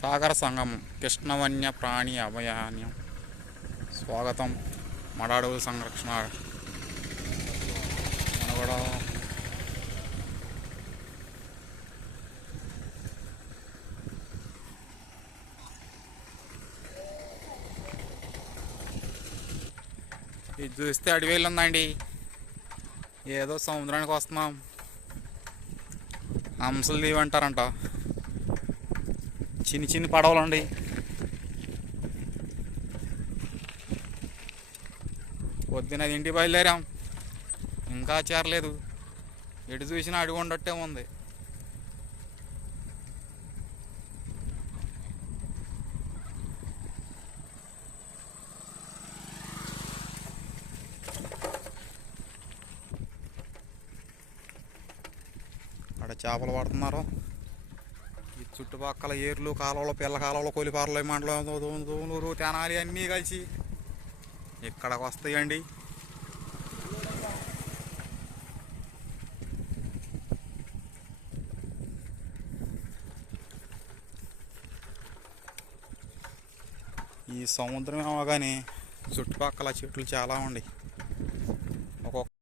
సాగర సంగమం కృష్ణవన్య ప్రాణి అభయాన్యం స్వాగతం మడాడవుల సంరక్షణ. మనగడ ఇది చూస్తే అడవిలో ఉందండి. ఏదో సముద్రానికి వస్తున్నాం. హంసలు దీవంటారంట చిన్ని చిన్ని పడవలు అండి పొద్దున ఇంటి బయలుదేరాం. ఇంకా చేరలేదు. ఎటు చూసినా అడుగు ఉండట్టే ఉంది. అక్కడ చేపలు పడుతున్నారు. చుట్టుపక్కల ఏర్లు కాలువలు పిల్ల కాలువలు కొలిపారలు మండలం దూనూరు తెనాలి అన్నీ కలిసి ఇక్కడికి వస్తాయండి. ఈ సముద్రం ఏమో కానీ చుట్టుపక్కల చెట్లు చాలా ఉన్నాయి.